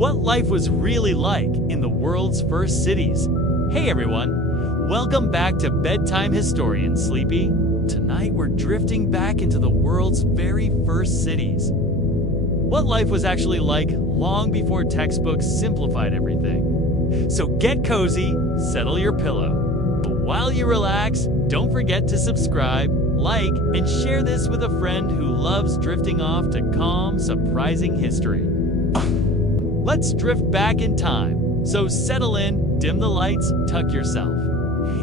what life was really like in the world's first cities. Hey everyone, welcome back to Bedtime Historian, Sleepy. Tonight we're drifting back into the world's very first cities. What life was actually like long before textbooks simplified everything. So get cozy, settle your pillow. But while you relax, don't forget to subscribe, like, and share this with a friend who loves drifting off to calm, surprising history. Let's drift back in time. So settle in, dim the lights, tuck yourself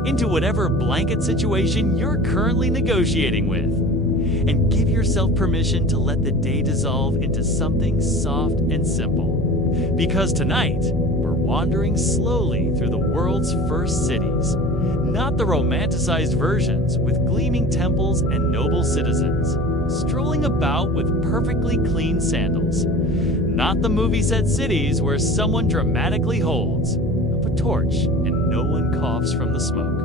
into whatever blanket situation you're currently negotiating with. And give yourself permission to let the day dissolve into something soft and simple. Because tonight, we're wandering slowly through the world's first cities. Not the romanticized versions with gleaming temples and noble citizens, strolling about with perfectly clean sandals. Not the movie set cities where someone dramatically holds up a torch and no one coughs from the smoke.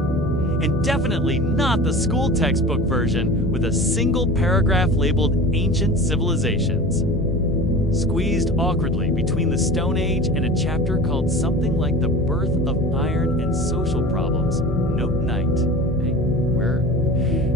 And definitely not the school textbook version with a single paragraph labeled Ancient Civilizations. Squeezed awkwardly between the Stone Age and a chapter called something like The Birth of Iron and Social Problems. Note night. Hey, we're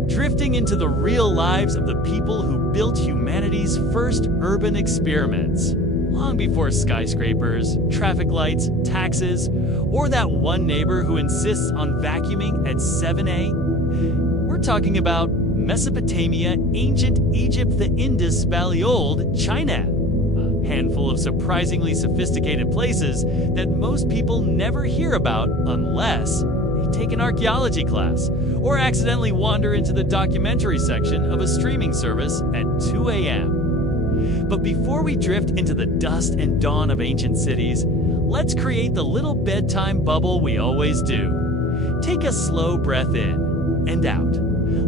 drifting into the real lives of the people who built humanity's first urban experiments. Long before skyscrapers, traffic lights, taxes, or that one neighbor who insists on vacuuming at 7 a.m. We're talking about Mesopotamia, ancient Egypt, the Indus Valley, old China. A handful of surprisingly sophisticated places that most people never hear about unless they take an archaeology class or accidentally wander into the documentary section of a streaming service at 2 a.m. But before we drift into the dust and dawn of ancient cities, let's create the little bedtime bubble we always do. Take a slow breath in and out.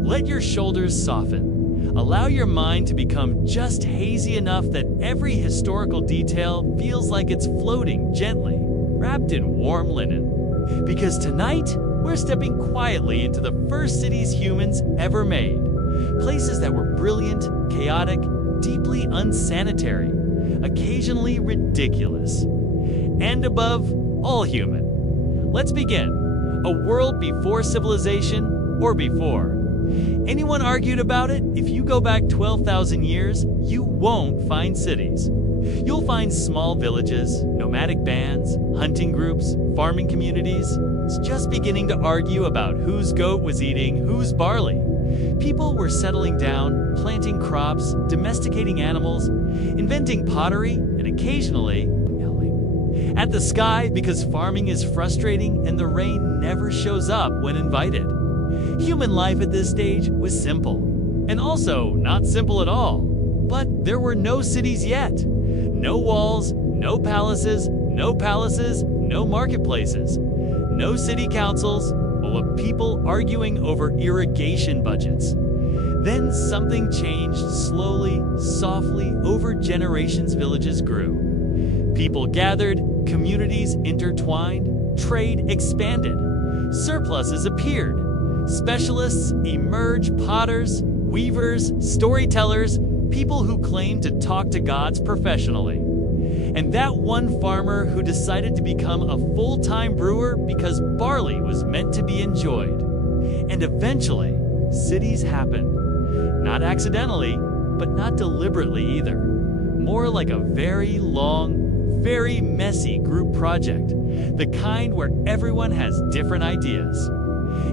Let your shoulders soften. Allow your mind to become just hazy enough that every historical detail feels like it's floating gently, wrapped in warm linen. Because tonight, we're stepping quietly into the first cities humans ever made. Places that were brilliant, chaotic, deeply unsanitary, occasionally ridiculous, and above all human. Let's begin. A world before civilization or before. Anyone argued about it? If you go back 12,000 years, you won't find cities. You'll find small villages, nomadic bands, hunting groups, farming communities. It's just beginning to argue about whose goat was eating whose barley. People were settling down, planting crops, domesticating animals, inventing pottery, and occasionally yelling at the sky because farming is frustrating and the rain never shows up when invited. Human life at this stage was simple, and also not simple at all. But there were no cities yet. No walls, no palaces, no marketplaces, no city councils, of people arguing over irrigation budgets. Then something changed slowly, softly, over generations. Villages grew. People gathered, communities intertwined, trade expanded. Surpluses appeared. Specialists emerged, potters, weavers, storytellers, people who claimed to talk to gods professionally. And that one farmer who decided to become a full-time brewer because barley was meant to be enjoyed. And eventually, cities happened. Not accidentally, but not deliberately either. More like a very long, very messy group project. The kind where everyone has different ideas.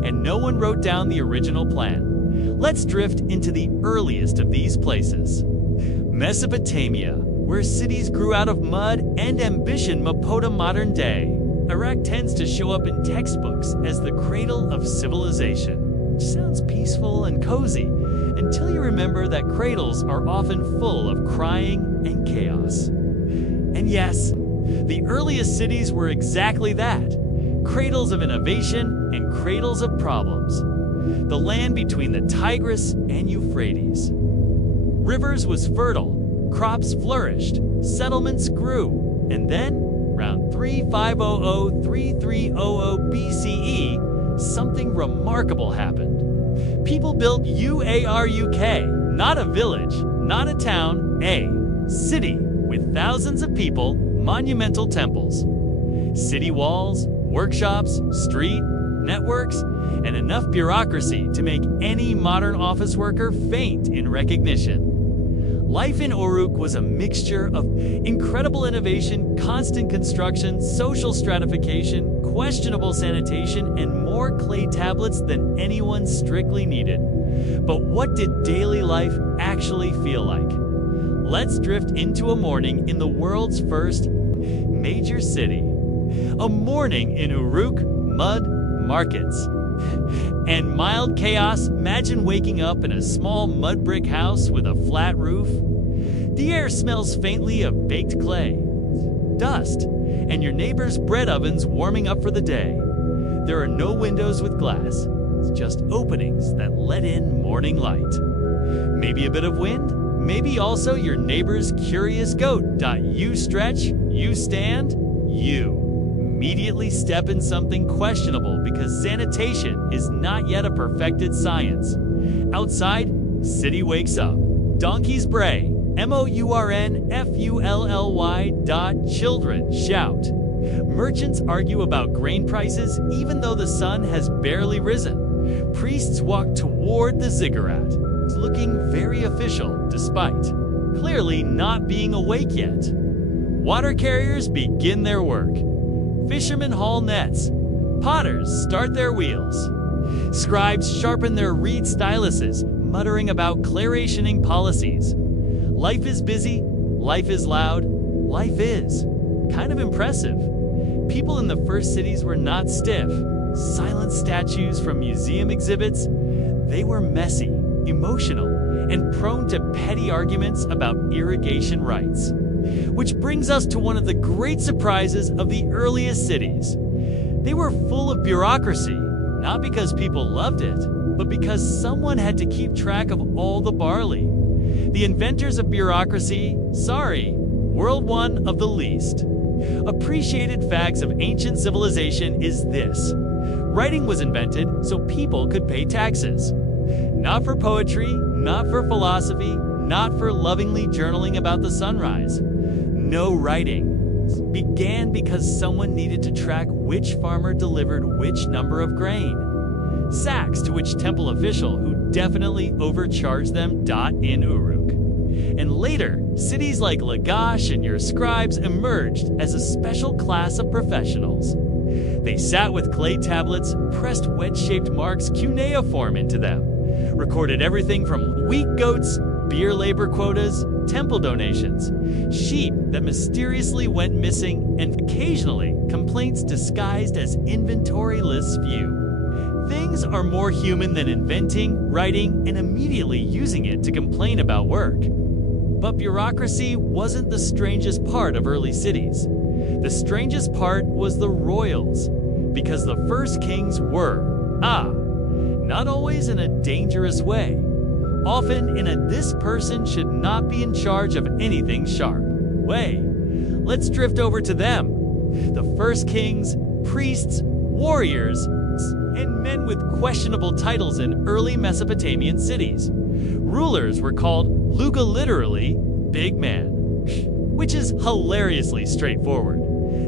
And no one wrote down the original plan. Let's drift into the earliest of these places. Mesopotamia, where cities grew out of mud and ambition. Modern day. Iraq tends to show up in textbooks as the cradle of civilization, which sounds peaceful and cozy until you remember that cradles are often full of crying and chaos. And yes, the earliest cities were exactly that, cradles of innovation and cradles of problems. The land between the Tigris and Euphrates. Rivers was fertile. Crops flourished, settlements grew, and then, around 3500-3300 BCE, something remarkable happened. People built Uruk, not a village, not a town, a city with thousands of people, monumental temples, city walls, workshops, street networks, and enough bureaucracy to make any modern office worker faint in recognition. Life in Uruk was a mixture of incredible innovation, constant construction, social stratification, questionable sanitation, and more clay tablets than anyone strictly needed. But what did daily life actually feel like? Let's drift into a morning in the world's first major city. A morning in Uruk, mud, markets, and mild chaos. Imagine waking up in a small mud brick house with a flat roof. The air smells faintly of baked clay, dust, and your neighbor's bread ovens warming up for the day. There are no windows with glass, just openings that let in morning light. Maybe a bit of wind, maybe also your neighbor's curious goat. You stretch, you stand, you immediately step in something questionable because sanitation is not yet a perfected science. Outside, city wakes up. Donkeys bray. MOURNFULLY. Children shout. Merchants argue about grain prices even though the sun has barely risen. Priests walk toward the ziggurat, looking very official despite clearly not being awake yet. Water carriers begin their work. Fishermen haul nets. Potters start their wheels. Scribes sharpen their reed styluses, muttering about clarationing policies. Life is busy, life is loud, life is kind of impressive. People in the first cities were not stiff, silent statues from museum exhibits. They were messy, emotional, and prone to petty arguments about irrigation rights. Which brings us to one of the great surprises of the earliest cities. They were full of bureaucracy, not because people loved it, but because someone had to keep track of all the barley. The inventors of bureaucracy, world one of the least. Appreciated facts of ancient civilization is this. Writing was invented so people could pay taxes. Not for poetry, not for philosophy, not for lovingly journaling about the sunrise. No writing began because someone needed to track which farmer delivered which number of grain. Sacks to which temple official who definitely overcharged them. In Uruk. And later, cities like Lagash and your scribes emerged as a special class of professionals. They sat with clay tablets, pressed wedge-shaped marks cuneiform into them, recorded everything from weak goats, beer labor quotas, temple donations, sheep that mysteriously went missing, and occasionally complaints disguised as inventory lists view. Things are more human than inventing, writing, and immediately using it to complain about work. But bureaucracy wasn't the strangest part of early cities. The strangest part was the royals, because the first kings were, not always in a dangerous way. Often in a this person should not be in charge of anything sharp way. Let's drift over to them. The first kings, priests, warriors, and men with questionable titles in early Mesopotamian cities. Rulers were called Luga, literally, big man, which is hilariously straightforward.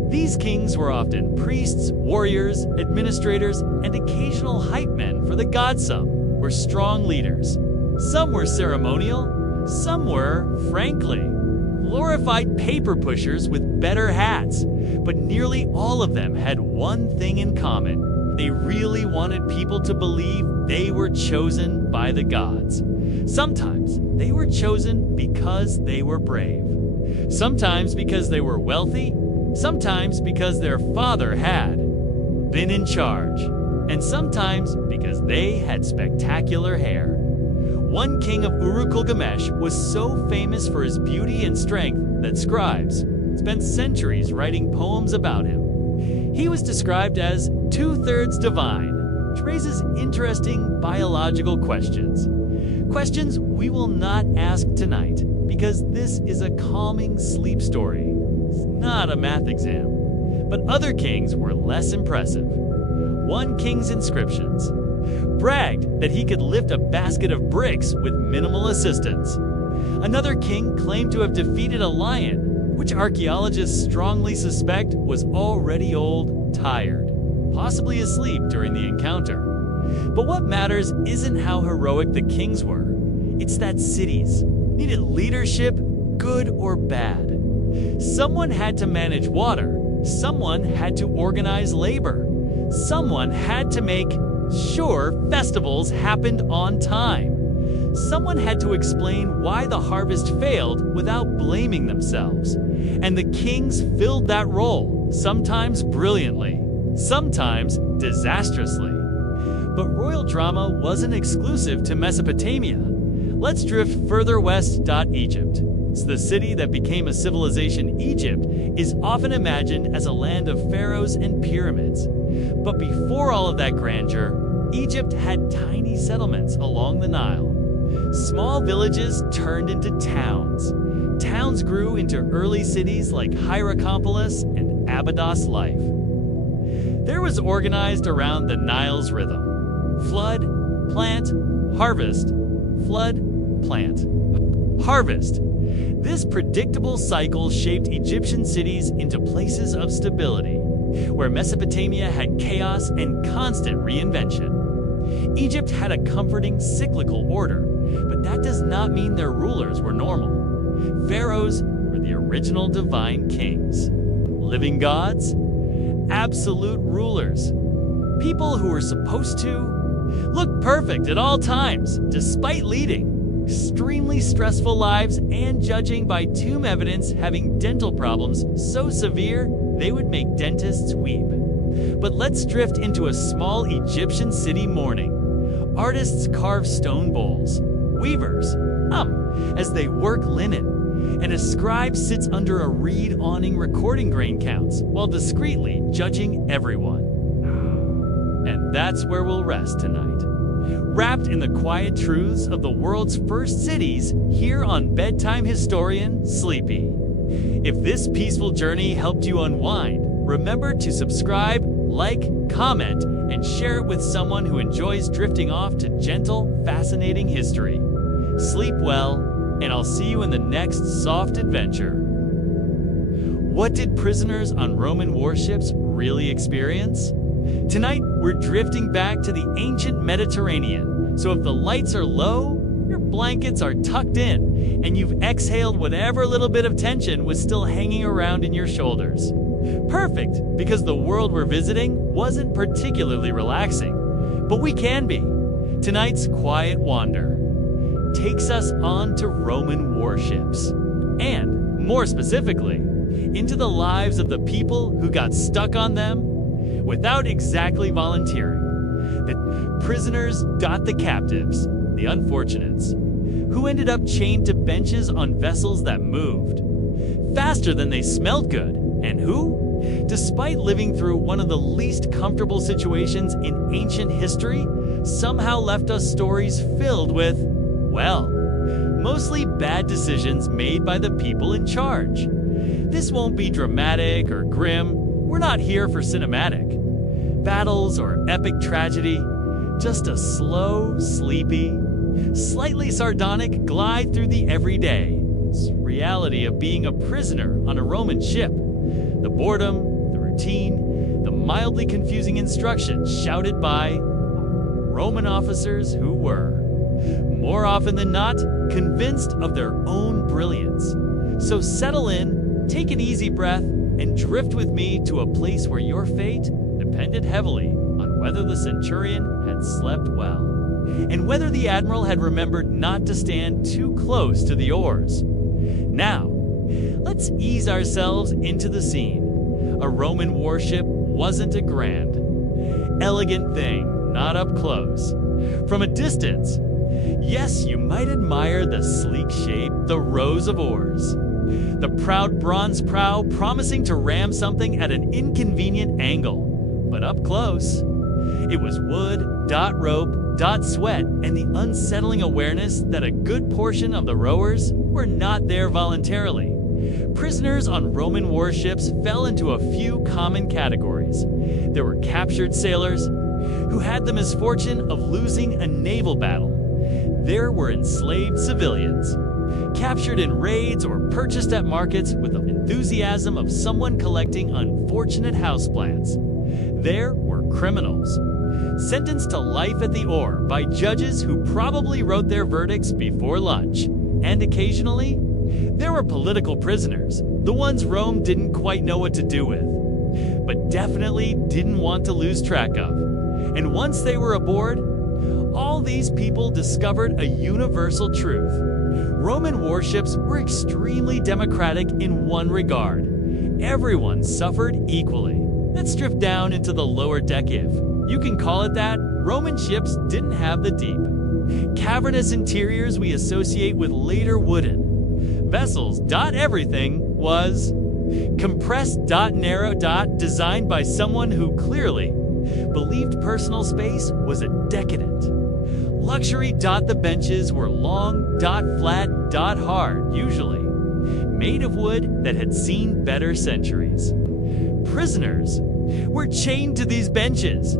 These kings were often priests, warriors, administrators, and occasional hype men for the god. Some were strong leaders. Some were ceremonial, some were, frankly, glorified paper pushers with better hats. But nearly all of them had one thing in common. They really wanted people to believe they were chosen by the gods. Sometimes they were chosen because they were brave. Sometimes because they were wealthy. Sometimes because their father had been in charge. And sometimes because they had spectacular hair. One king of Uruk was so famous for his beauty and strength that scribes spent centuries writing poems about him. He was described as two-thirds divine, which raises interesting biological questions. Questions we will not ask tonight, because this is a calming sleep story. It's not a math exam. But other kings were less impressive. One king's inscriptions bragged that he could lift a basket of bricks with minimal assistance. Another king claimed to have defeated a lion which archaeologists strongly suspect was already old, tired, possibly asleep during the encounter. But what matters isn't how heroic the kings were. It's that cities needed leadership, good or bad. Someone had to manage water. Someone had to organize labor. Someone had to make sure festivals happened on time. Someone had to explain why the harvest failed without blaming themselves. And the kings filled that role, sometimes brilliantly, sometimes disastrously. But royal drama wasn't exclusive to Mesopotamia. Let's drift further west. Egypt. The city that became a civilization. Egypt is often imagined as a land of pharaohs and pyramids. But before all of that grandeur, Egypt had tiny settlements along the Nile. Small villages turned into towns. Towns grew into early cities like Hierakonpolis and Abydos life. There was organized around the Nile's rhythm. Flood, plant, harvest, flood, plant, harvest. This predictable cycle shaped Egyptian cities into places of stability, where Mesopotamia had chaos and constant reinvention. Egypt had a comforting cyclical order, but that does not mean their rulers were normal. Pharaohs were the original divine kings. Living gods? Absolute rulers. People who were supposed to look perfect at all times, despite leading extremely stressful lives and judging by tomb evidence having dental problems so severe they would make dentists weep. But let's drift into a small Egyptian city morning. Artists carve stone bowls, weavers as they work linen, and a scribe sits under a reed awning recording grain counts while discreetly judging everyone. And that's where we'll rest tonight, wrapped in the quiet truths of the world's first cities here on Bedtime Historian Sleepy. If this peaceful journey helped you unwind, remember to subscribe, like, comment, and share it with someone who enjoys drifting off to gentle, fascinating history. Sleep well, and I'll see you in the next soft adventure. What did prisoners on Roman warships really experience? Tonight, we're drifting back to the ancient Mediterranean, so if the lights are low, your blankets are tucked in, and you've exhaled whatever little bit of tension was still hanging around in your shoulders. Perfect, because the world we're visiting wasn't particularly relaxing, but we can be. Tonight's quiet wander takes us on to Roman warships, and, more specifically, into the lives of the people who got stuck on them without exactly volunteering. The prisoners, the captives, the unfortunates, who ended up chained to benches on vessels that moved faster than they smelled good, and who, despite living through one of the least comfortable situations in ancient history, somehow left us stories filled with, well, mostly bad decisions made by the people in charge. This won't be dramatic or grim. We're not here for cinematic battles or epic tragedy, just a slow, sleepy, slightly sardonic glide through the everyday reality of being a prisoner on a Roman ship. The boredom, the routine, the mildly confusing instructions shouted by Roman officers who were, more often than not, convinced of their own brilliance. So settle in, take an easy breath, and drift with me to a place where your fate depended heavily on whether the centurion had slept well, and whether the admiral had remembered not to stand too close to the oars. Now, let's ease ourselves into the scene. A Roman warship wasn't a grand, elegant thing, not up close. From a distance, yes, you might admire the sleek shape, the rows of oars, the proud bronze prow promising to ram something at an inconvenient angle. But up close, it was wood, rope, sweat, and the unsettling awareness that a good portion of the rowers were not there voluntarily. Prisoners on Roman warships fell into a few common categories. There were captured sailors who had the misfortune of losing a naval battle. There were enslaved civilians, captured in raids or purchased at markets with the enthusiasm of someone collecting unfortunate houseplants. There were criminals, sentenced to life at the oar by judges who probably wrote their verdicts before lunch. And occasionally, there were political prisoners, the ones Rome didn't quite know what to do with, but definitely didn't want to lose track of. And once they were aboard, all these people discovered a universal truth. Roman warships were extremely democratic in one regard. Everyone suffered equally. Let's drift down into the lower deck if you can call it that. Roman ships didn't have the deep, cavernous interiors we associate with later wooden vessels. Everything was compressed. Narrow. Designed by someone who clearly believed personal space was a decadent luxury. The benches were long. Flat. Hard, usually made of wood that had seen better centuries. Prisoners were chained to these benches,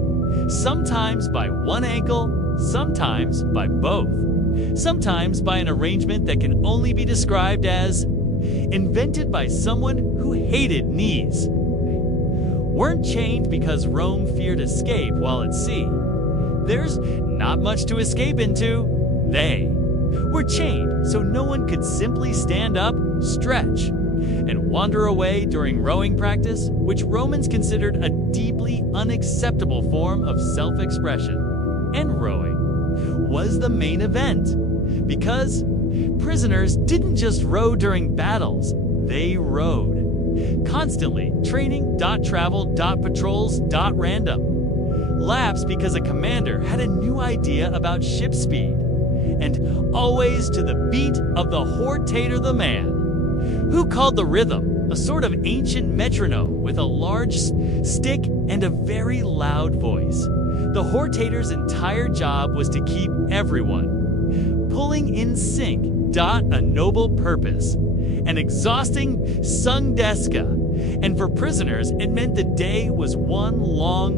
sometimes by one ankle, sometimes by both, sometimes by an arrangement that can only be described as invented by someone who hated knees. Weren't chained because Rome feared escape while at sea. There's not much to escape into. They were chained so no one could simply stand up, stretch, and wander away during rowing practice, which Romans considered a deeply unacceptable form of self-expression. And rowing was the main event, because prisoners didn't just row during battles, they rowed. Constantly, training. Travel. Patrols. Random laps because a commander had a new idea about ship speed. And always to the beat of the hortator, the man who called the rhythm, a sort of ancient metronome with a large stick and a very loud voice. The hortator's entire job was to keep everyone pulling in sync. A noble purpose, an exhausting sungdeska. And for prisoners, it meant the day was one long,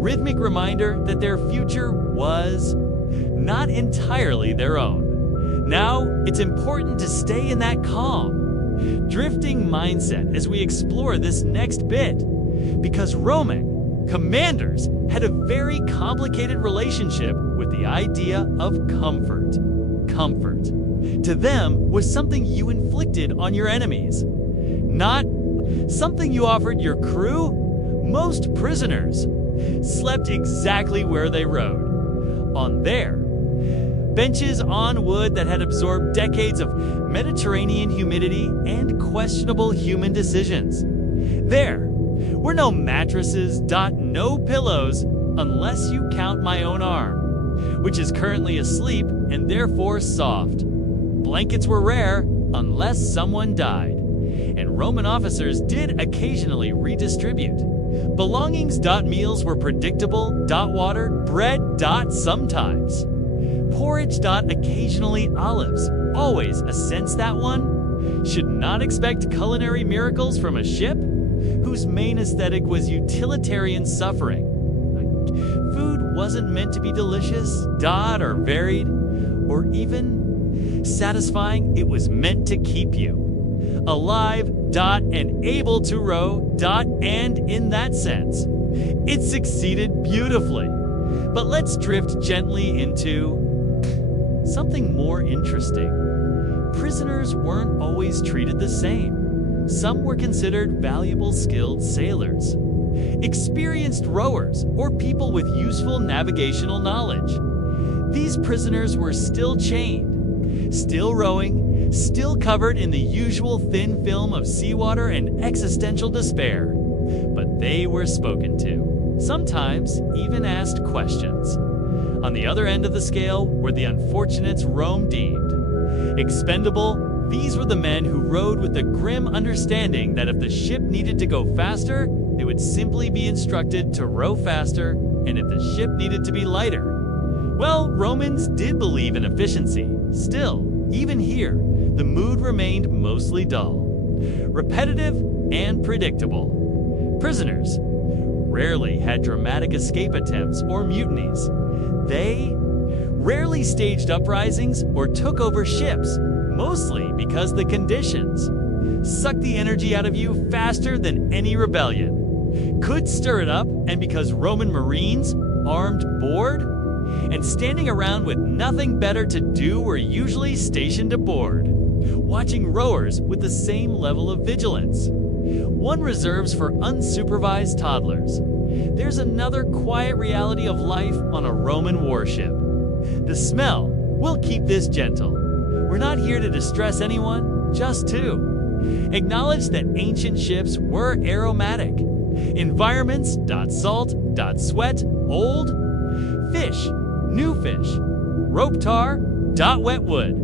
rhythmic reminder that their future was not entirely their own. Now, it's important to stay in that calm, drifting mindset as we explore this next bit, because Roman commanders had a very complicated relationship with the idea of comfort. Comfort, to them, was something you inflicted on your enemies, not something you offered your crew. Most prisoners slept exactly where they rowed, on their benches on wood that had absorbed decades of Mediterranean humidity and questionable human decisions. There were no mattresses. No pillows, unless you count my own arm, which is currently asleep and therefore soft. Blankets were rare, unless someone died, and Roman officers did occasionally redistribute belongings. Meals were predictable. Water, bread. Sometimes porridge. Occasionally olives. Always a sense that one should not expect culinary miracles from a ship whose main aesthetic was utilitarian suffering. Food wasn't meant to be delicious, or varied, or even satisfying. It was meant to keep you alive, and able to row, and in that sense, it succeeded beautifully. But let's drift gently into something more interesting. Prisoners weren't always treated the same. Some were considered valuable, skilled sailors, experienced rowers, or people with useful navigational knowledge. These prisoners were still chained, still rowing, still covered in the usual thin film of seawater and existential despair. But they were spoken to, sometimes even asked questions. On the other end of the scale were the unfortunates Rome deemed expendable. These were the men who rowed with the grim understanding that if the ship needed to go faster, they would simply be instructed to row faster, and if the ship needed to be lighter, well, Romans did believe in efficiency. Still, even here, the mood remained mostly dull, repetitive, and predictable. Prisoners rarely had dramatic escape attempts or mutinies. They rarely staged uprisings or took over ships. mostly because the conditions suck the energy out of you faster than any rebellion, could stir it up, and because Roman Marines, armed, bored, and standing around with nothing better to do were usually stationed aboard, watching rowers with the same level of vigilance. One reserves for unsupervised toddlers. There's another quiet reality of life on a Roman warship. The smell. We'll keep this gentle. We're not here to distress anyone, just to acknowledge that ancient ships were aromatic. Environments, salt, sweat, old, fish, new fish, rope tar, wet wood,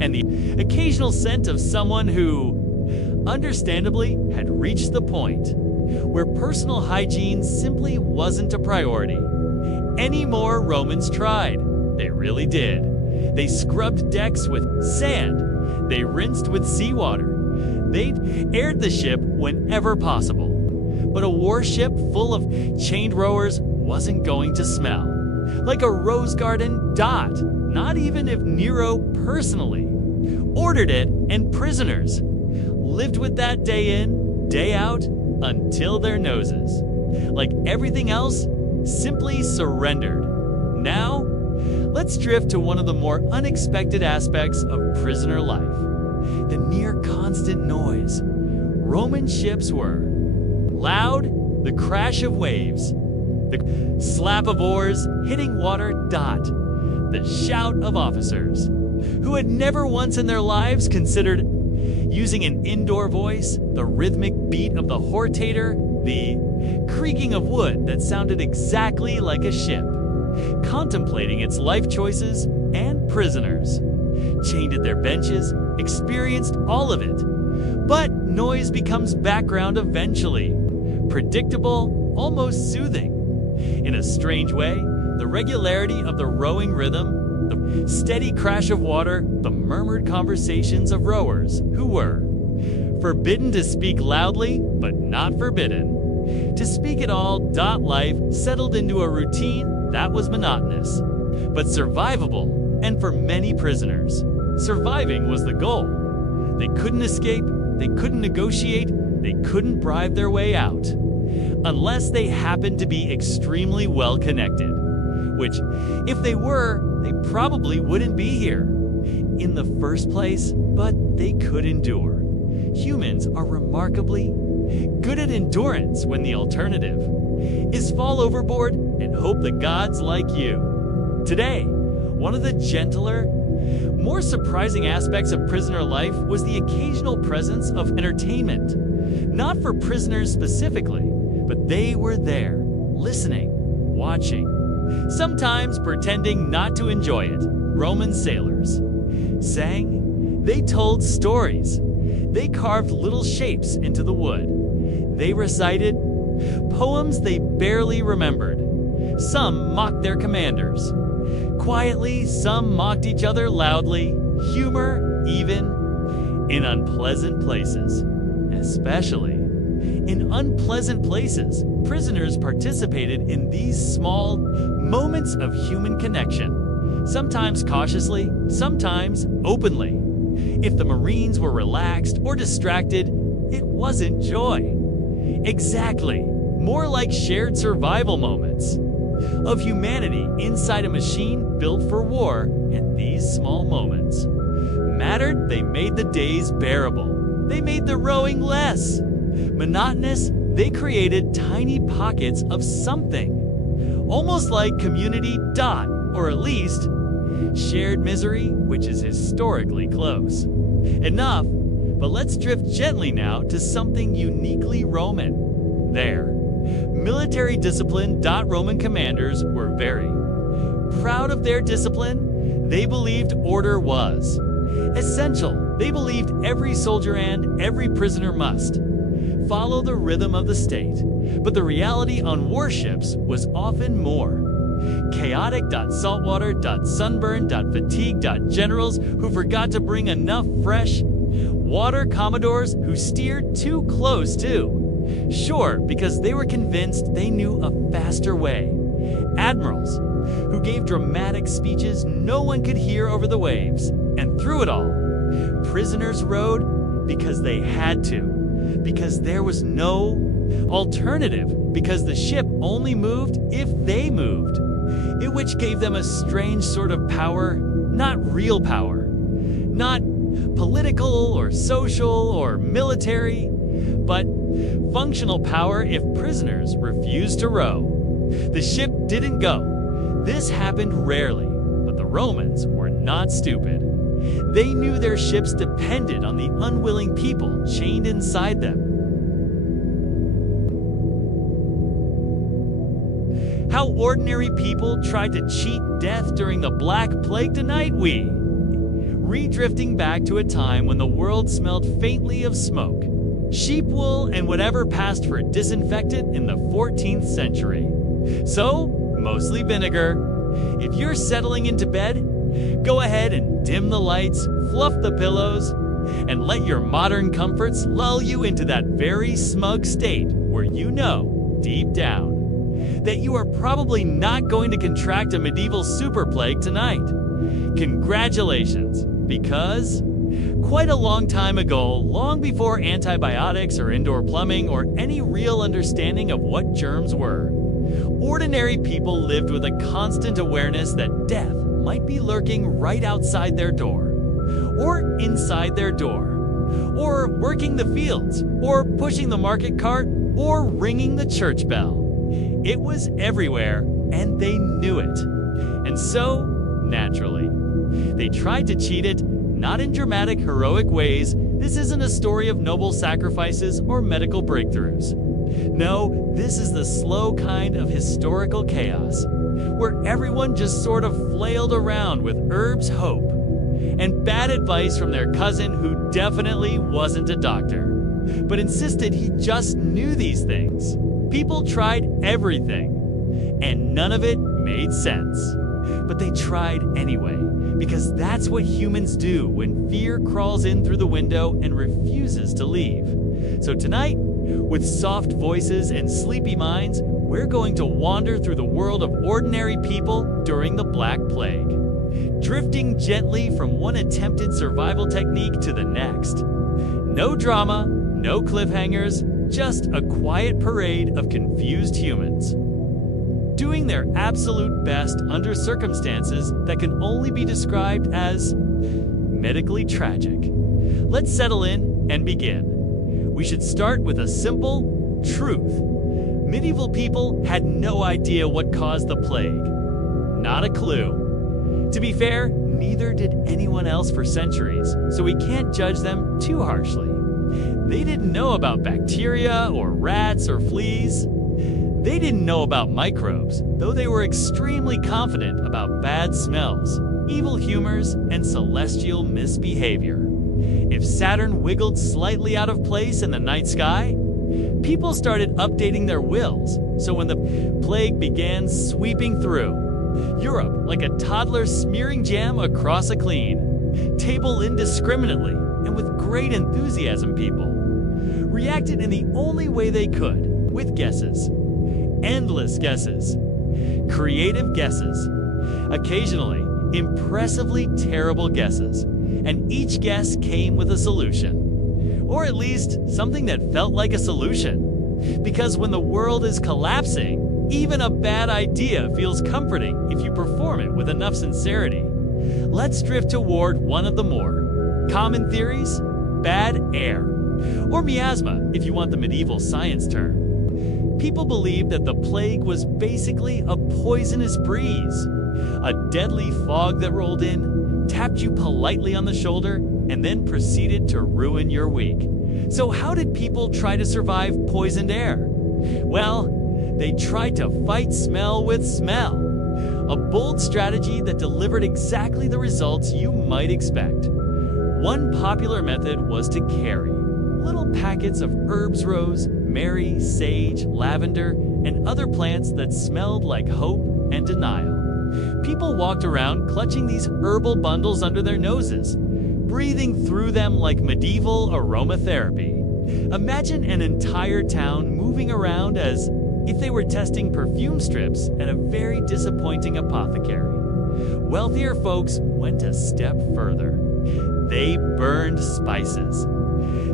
and the occasional scent of someone who, understandably, had reached the point where personal hygiene simply wasn't a priority. Any more Romans tried. They really did. They scrubbed decks with sand. They rinsed with seawater. They aired the ship whenever possible. But a warship full of chained rowers wasn't going to smell like a rose garden, not even if Nero personally ordered it, and prisoners lived with that day in, day out, until their noses, like everything else, simply surrendered. Now, let's drift to one of the more unexpected aspects of prisoner life: the near constant noise. Roman ships were loud, the crash of waves, the slap of oars hitting water, the shout of officers who had never once in their lives considered using an indoor voice, the rhythmic beat of the hortator, the creaking of wood that sounded exactly like a ship, contemplating its life choices, and prisoners, chained at their benches, experienced all of it. But noise becomes background eventually, predictable, almost soothing. In a strange way, the regularity of the rowing rhythm, the steady crash of water, the murmured conversations of rowers who were forbidden to speak loudly, but not forbidden to speak at all. Life settled into a routine that was monotonous, but survivable, and for many prisoners, surviving was the goal. They couldn't escape, they couldn't negotiate, they couldn't bribe their way out, unless they happened to be extremely well connected, which, if they were, they probably wouldn't be here in the first place, but they could endure. Humans are remarkably good at endurance when the alternative is fall overboard and hope the gods like you. Today, one of the gentler, more surprising aspects of prisoner life was the occasional presence of entertainment. Not for prisoners specifically, but they were there, listening, watching, sometimes pretending not to enjoy it. Roman sailors sang, they told stories, they carved little shapes into the wood, they recited poems they barely remembered. Some mocked their commanders quietly, some mocked each other loudly. Humor, even in unpleasant places. Especially in unpleasant places, prisoners participated in these small moments of human connection, sometimes cautiously, sometimes openly. If the Marines were relaxed or distracted, it wasn't joy. Exactly, more like shared survival moments of humanity inside a machine built for war, and these small moments mattered. They made the days bearable. They made the rowing less monotonous. They created tiny pockets of something, almost like community, or at least shared misery, which is historically close enough. But let's drift gently now to something uniquely Roman. There, military discipline. Roman commanders were very proud of their discipline. They believed order was essential. They believed every soldier and every prisoner must follow the rhythm of the state. But the reality on warships was often more chaotic. Saltwater, sunburn, fatigue, generals who forgot to bring enough fresh water, commodores who steered too close to shore because they were convinced they knew a faster way, admirals who gave dramatic speeches no one could hear over the waves, and through it all, prisoners rode because they had to, because there was no alternative, because the ship only moved if they moved, which gave them a strange sort of power, not real power, not political or social or military, but functional power if prisoners refused to row. The ship didn't go. This happened rarely, but the Romans were not stupid. They knew their ships depended on the unwilling people chained inside them. How ordinary people tried to cheat death during the Black Plague tonight, re-drifting back to a time when the world smelled faintly of smoke, sheep wool, and whatever passed for disinfectant in the 14th century. So, mostly vinegar. If you're settling into bed, go ahead and dim the lights, fluff the pillows, and let your modern comforts lull you into that very smug state where you know, deep down, that you are probably not going to contract a medieval super plague tonight. Congratulations, because quite a long time ago, long before antibiotics or indoor plumbing or any real understanding of what germs were, ordinary people lived with a constant awareness that death might be lurking right outside their door, or inside their door, or working the fields, or pushing the market cart, or ringing the church bell. It was everywhere, and they knew it. And so, naturally, they tried to cheat it, not in dramatic, heroic ways. This isn't a story of noble sacrifices or medical breakthroughs. No, this is the slow kind of historical chaos, where everyone just sort of flailed around with herbs hope and bad advice from their cousin who definitely wasn't a doctor, but insisted he just knew these things. People tried everything, and none of it made sense. But they tried anyway, because that's what humans do when fear crawls in through the window and refuses to leave. So tonight, with soft voices and sleepy minds, we're going to wander through the world of ordinary people during the Black Plague, drifting gently from one attempted survival technique to the next. No drama, no cliffhangers, just a quiet parade of confused humans, doing their absolute best under circumstances that can only be described as medically tragic. Let's settle in and begin. We should start with a simple truth. Medieval people had no idea what caused the plague. Not a clue. To be fair, neither did anyone else for centuries, so we can't judge them too harshly. They didn't know about bacteria or rats or fleas. They didn't know about microbes, though they were extremely confident about bad smells, evil humors, and celestial misbehavior. If Saturn wiggled slightly out of place in the night sky, people started updating their wills. So when the plague began sweeping through Europe like a toddler smearing jam across a clean table indiscriminately and with great enthusiasm, people reacted in the only way they could, with guesses. Endless guesses. Creative guesses. Occasionally, impressively terrible guesses. And each guess came with a solution. Or at least, something that felt like a solution. Because when the world is collapsing, even a bad idea feels comforting if you perform it with enough sincerity. Let's drift toward one of the more common theories: bad air. Or miasma, if you want the medieval science term. People believed that the plague was basically a poisonous breeze, a deadly fog that rolled in, tapped you politely on the shoulder, and then proceeded to ruin your week. So how did people try to survive poisoned air? Well, they tried to fight smell with smell, a bold strategy that delivered exactly the results you might expect. One popular method was to carry little packets of herbs rose, mary, sage, lavender, and other plants that smelled like hope and denial. People walked around clutching these herbal bundles under their noses, breathing through them like medieval aromatherapy. Imagine an entire town moving around as if they were testing perfume strips at a very disappointing apothecary. Wealthier folks went a step further. They burned spices.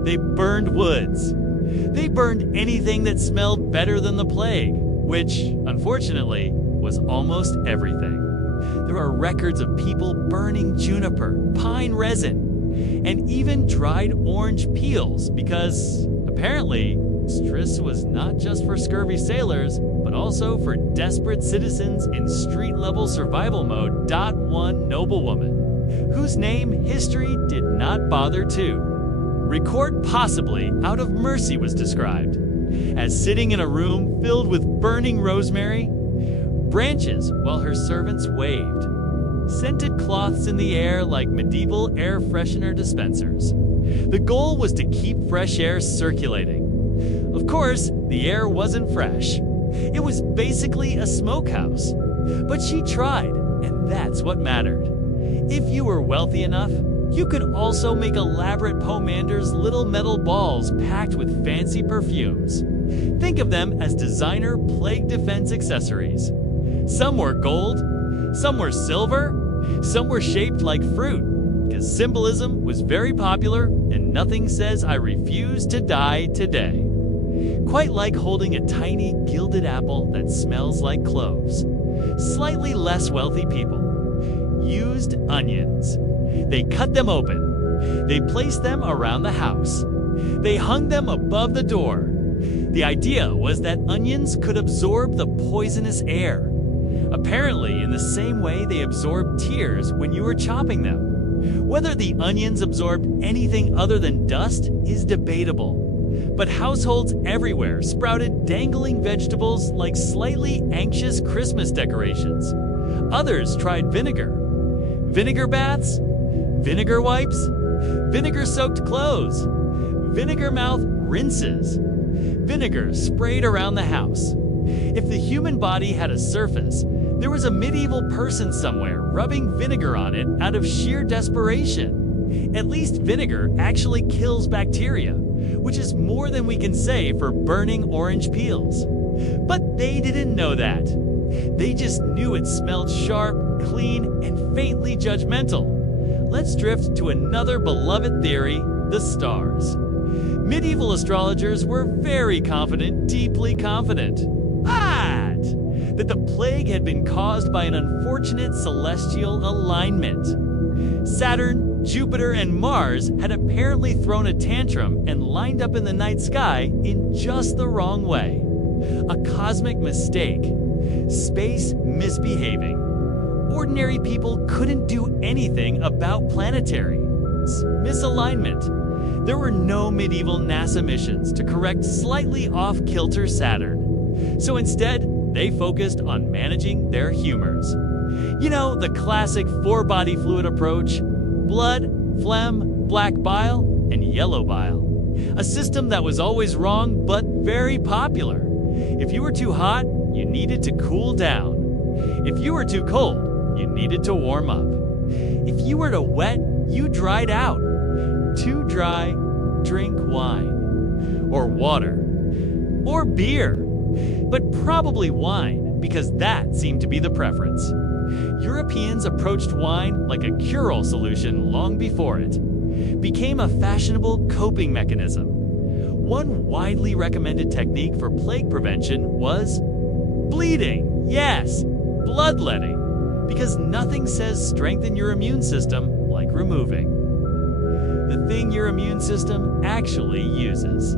They burned woods. They burned anything that smelled better than the plague, which, unfortunately, was almost everything. There are records of people burning juniper, pine resin, and even dried orange peels because, apparently, stress was not just for scurvy sailors, but also for desperate citizens in street-level survival mode. One noblewoman, whose name history did not bother to record, possibly out of mercy, was described as sitting in a room filled with burning rosemary branches while her servants waved scented cloths in the air like medieval air freshener dispensers. The goal was to keep fresh air circulating. Of course, the air wasn't fresh. It was basically a smokehouse. But she tried, and that's what mattered. If you were wealthy enough, you could also make elaborate pomander's little metal balls packed with fancy perfumes. Think of them as designer plague defense accessories. Some were gold, some were silver, some were shaped like fruit, because symbolism was very popular and nothing says I refuse to die today. Quite like holding a tiny gilded apple that smells like cloves. Slightly less wealthy people used onions. They cut them open. They placed them around the house. They hung them above the door. The idea was that onions could absorb the poisonous air. Apparently, in the same way they absorbed tears when you were chopping them. Whether the onions absorbed anything other than dust is debatable. But households everywhere sprouted dangling vegetables like slightly anxious Christmas decorations. Others tried vinegar. Vinegar baths, vinegar wipes, vinegar-soaked clothes, vinegar mouth rinses, vinegar sprayed around the house. If the human body had a surface, there was a medieval person somewhere rubbing vinegar on it out of sheer desperation. At least vinegar actually kills bacteria, which is more than we can say for burning orange peels. But they didn't know that. They just knew it smelled sharp, clean, and faintly judgmental. Let's drift to another beloved theory, the stars. Medieval astrologers were very confident, deeply confident, that the plague had been caused by an unfortunate celestial alignment. Saturn, Jupiter, and Mars had apparently thrown a tantrum and lined up in the night sky in just the wrong way. A cosmic mistake. Space misbehaving. Ordinary people couldn't do anything about planetary misalignment. There were no medieval NASA missions to correct slightly off-kilter Saturn. So instead, they focused on managing their humors. You know, the classic four-body fluid approach: blood, phlegm, black bile, and yellow bile. A system that was always wrong, but very popular. If you were too hot, you needed to cool down. If you were too cold, you needed to warm up. If you were too wet, you dried out. Too dry, drink wine. Or water. Or beer. But probably wine, because that seemed to be the preference. Europeans approached wine like a cure-all solution long before it became a fashionable coping mechanism. One widely recommended technique for plague prevention was bleeding. Yes, bloodletting, because nothing says strengthen your immune system like removing the thing your immune system actually uses.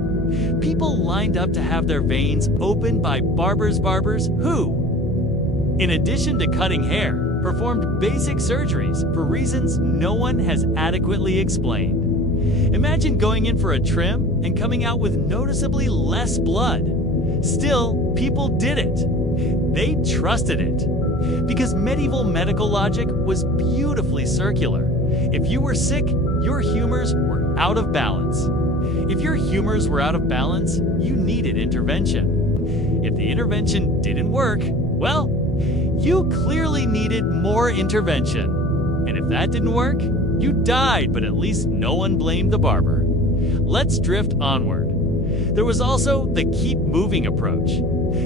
People lined up to have their veins opened by barbers who, in addition to cutting hair, performed basic surgeries for reasons no one has adequately explained. Imagine going in for a trim and coming out with noticeably less blood. Still, people did it. They trusted it. Because medieval medical logic was beautifully circular. If you were sick, your humors were out of balance. If your humors were out of balance, you needed intervention. If the intervention didn't work, well, you clearly needed more intervention. And if that didn't work, you died, but at least no one blamed the barber. Let's drift onward. There was also the keep moving approach.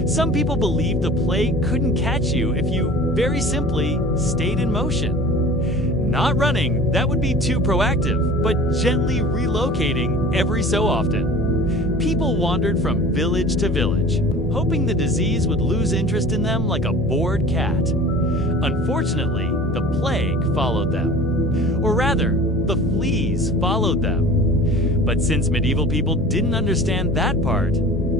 Some people believed the plague couldn't catch you if you, very simply, stayed in motion. Not running, that would be too proactive, but gently relocating every so often. People wandered from village to village, hoping the disease would lose interest in them like a bored cat. Unfortunately, the plague followed them. Or rather, the fleas followed them. But since medieval people didn't understand that part,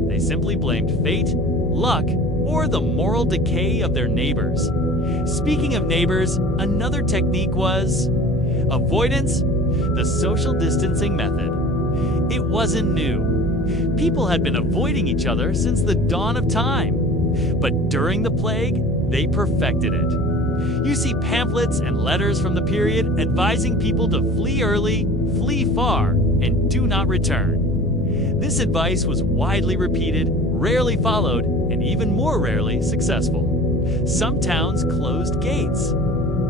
they simply blamed fate, luck, or the moral decay of their neighbors. Speaking of neighbors, another technique was avoidance, the social distancing method. It wasn't new. People had been avoiding each other since the dawn of time. But during the plague, they perfected it. You see pamphlets and letters from the period advising people to flee early, flee far, and do not return. This advice was widely repeated, rarely followed, and even more rarely successful. Some towns closed gates.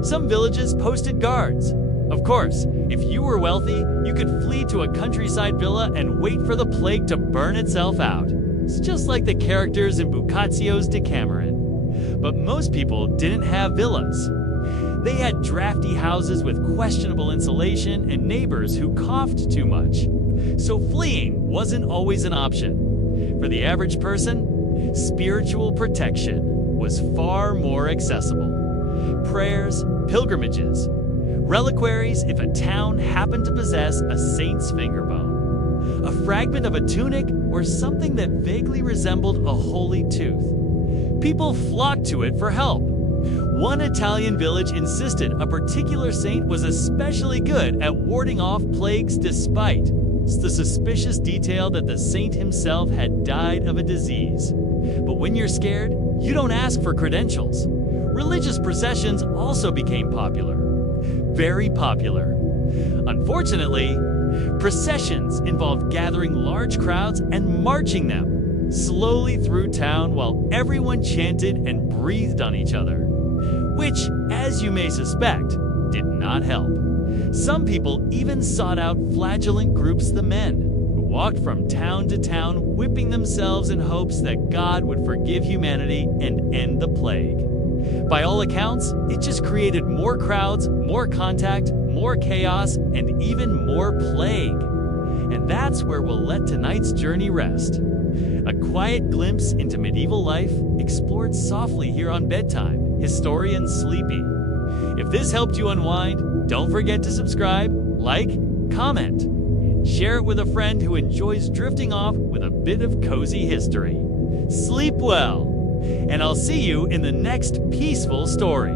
Some villages posted guards. Of course, if you were wealthy, you could flee to a countryside villa and wait for the plague to burn itself out. It's just like the characters in Boccaccio's Decameron. But most people didn't have villas. They had drafty houses with questionable insulation and neighbors who coughed too much. So fleeing wasn't always an option. For the average person, spiritual protection was far more accessible. Prayers, pilgrimages, reliquaries if a town happened to possess a saint's finger bone, a fragment of a tunic, or something that vaguely resembled a holy tooth. People flocked to it for help. One Italian village insisted a particular saint was especially good at warding off plagues despite the suspicious detail that the saint himself had died of a disease. But when you're scared, you don't ask for credentials. Religious processions also became popular. Very popular. Unfortunately, processions involved gathering large crowds and marching them slowly through town while everyone chanted and breathed on each other, which, as you may suspect, did not help. Some people even sought out flagellant groups of the men, who walked from town to town whipping themselves in hopes that God would forgive humanity and end the plague. By all accounts, it just created more crowds, more contact, more chaos, and even more plague. And that's where we'll let tonight's journey rest. A quiet glimpse into medieval life, explored softly here on Bedtime, Historian Sleepy. If this helped you unwind, don't forget to subscribe, like, comment, and share it with a friend who enjoys drifting off with a bit of cozy history. Sleep well, and I'll see you in the next peaceful story.